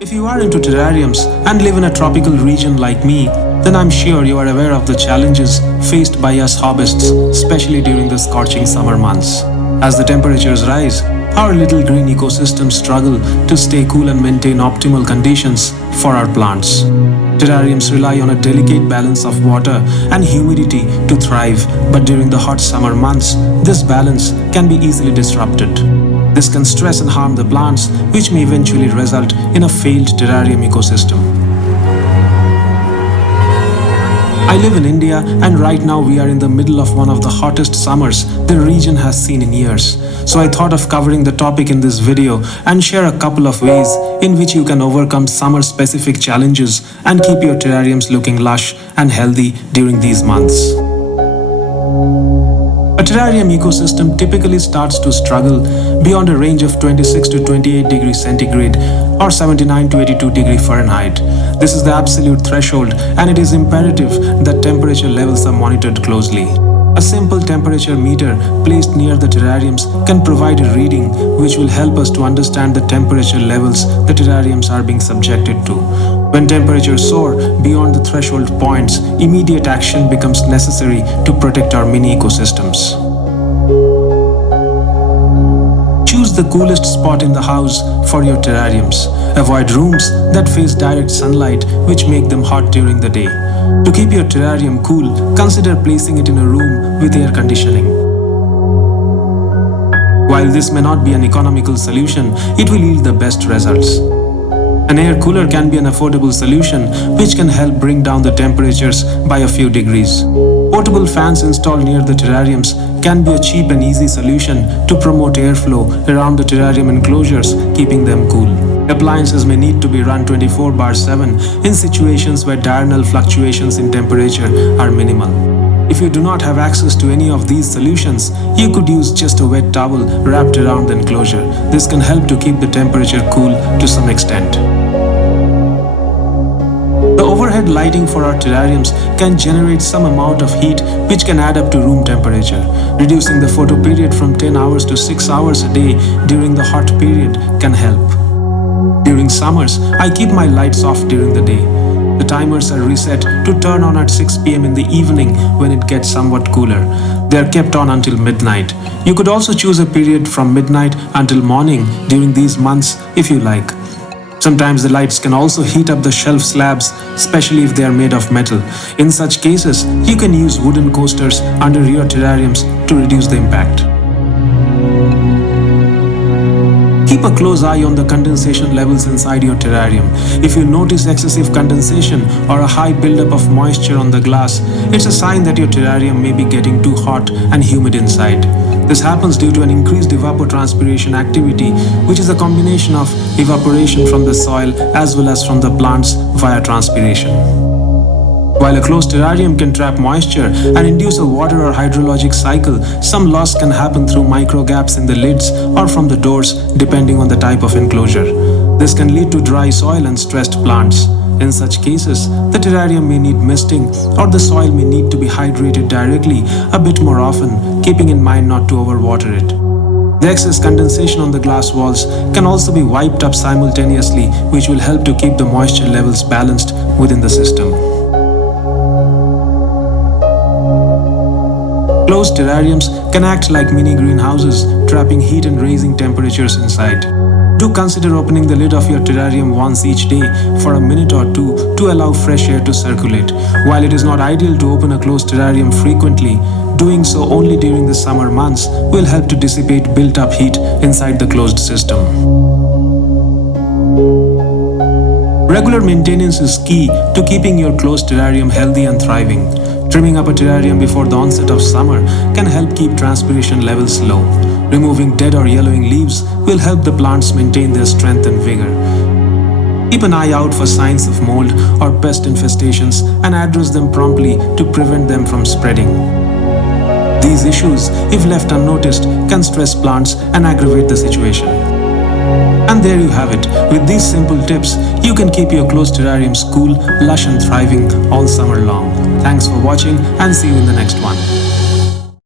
If you are into terrariums and live in a tropical region like me, then I'm sure you are aware of the challenges faced by us hobbyists, especially during the scorching summer months. As the temperatures rise, our little green ecosystems struggle to stay cool and maintain optimal conditions for our plants. Terrariums rely on a delicate balance of water and humidity to thrive, but during the hot summer months, this balance can be easily disrupted. This can stress and harm the plants, which may eventually result in a failed terrarium ecosystem. I live in India, and right now we are in the middle of one of the hottest summers the region has seen in years. So I thought of covering the topic in this video and share a couple of ways in which you can overcome summer-specific challenges and keep your terrariums looking lush and healthy during these months. A terrarium ecosystem typically starts to struggle beyond a range of 26 to 28 degrees centigrade or 79 to 82 degrees Fahrenheit. This is the absolute threshold, and it is imperative that temperature levels are monitored closely. A simple temperature meter placed near the terrariums can provide a reading which will help us to understand the temperature levels the terrariums are being subjected to. When temperatures soar beyond the threshold points, immediate action becomes necessary to protect our mini ecosystems. Choose the coolest spot in the house for your terrariums. Avoid rooms that face direct sunlight, which make them hot during the day. To keep your terrarium cool, consider placing it in a room with air conditioning. While this may not be an economical solution, it will yield the best results. An air cooler can be an affordable solution which can help bring down the temperatures by a few degrees. Portable fans installed near the terrariums can be a cheap and easy solution to promote airflow around the terrarium enclosures, keeping them cool. Appliances may need to be run 24/7 in situations where diurnal fluctuations in temperature are minimal. If you do not have access to any of these solutions, you could use just a wet towel wrapped around the enclosure. This can help to keep the temperature cool to some extent. The overhead lighting for our terrariums can generate some amount of heat which can add up to room temperature. Reducing the photo period from 10 hours to 6 hours a day during the hot period can help. During summers, I keep my lights off during the day. The timers are reset to turn on at 6 p.m. in the evening when it gets somewhat cooler. They are kept on until midnight. You could also choose a period from midnight until morning during these months if you like. Sometimes the lights can also heat up the shelf slabs, especially if they are made of metal. In such cases, you can use wooden coasters under your terrariums to reduce the impact. Keep a close eye on the condensation levels inside your terrarium. If you notice excessive condensation or a high buildup of moisture on the glass, it's a sign that your terrarium may be getting too hot and humid inside. This happens due to an increased evapotranspiration activity, which is a combination of evaporation from the soil as well as from the plants via transpiration. While a closed terrarium can trap moisture and induce a water or hydrologic cycle, some loss can happen through micro gaps in the lids or from the doors, depending on the type of enclosure. This can lead to dry soil and stressed plants. In such cases, the terrarium may need misting or the soil may need to be hydrated directly a bit more often, keeping in mind not to overwater it. The excess condensation on the glass walls can also be wiped up simultaneously, which will help to keep the moisture levels balanced within the system. Closed terrariums can act like mini greenhouses, trapping heat and raising temperatures inside. Do consider opening the lid of your terrarium once each day for a minute or two to allow fresh air to circulate. While it is not ideal to open a closed terrarium frequently, doing so only during the summer months will help to dissipate built-up heat inside the closed system. Regular maintenance is key to keeping your closed terrarium healthy and thriving. Trimming up a terrarium before the onset of summer can help keep transpiration levels low. Removing dead or yellowing leaves will help the plants maintain their strength and vigor. Keep an eye out for signs of mold or pest infestations and address them promptly to prevent them from spreading. These issues, if left unnoticed, can stress plants and aggravate the situation. And there you have it. With these simple tips, you can keep your closed terrariums cool, lush and thriving all summer long. Thanks for watching and see you in the next one.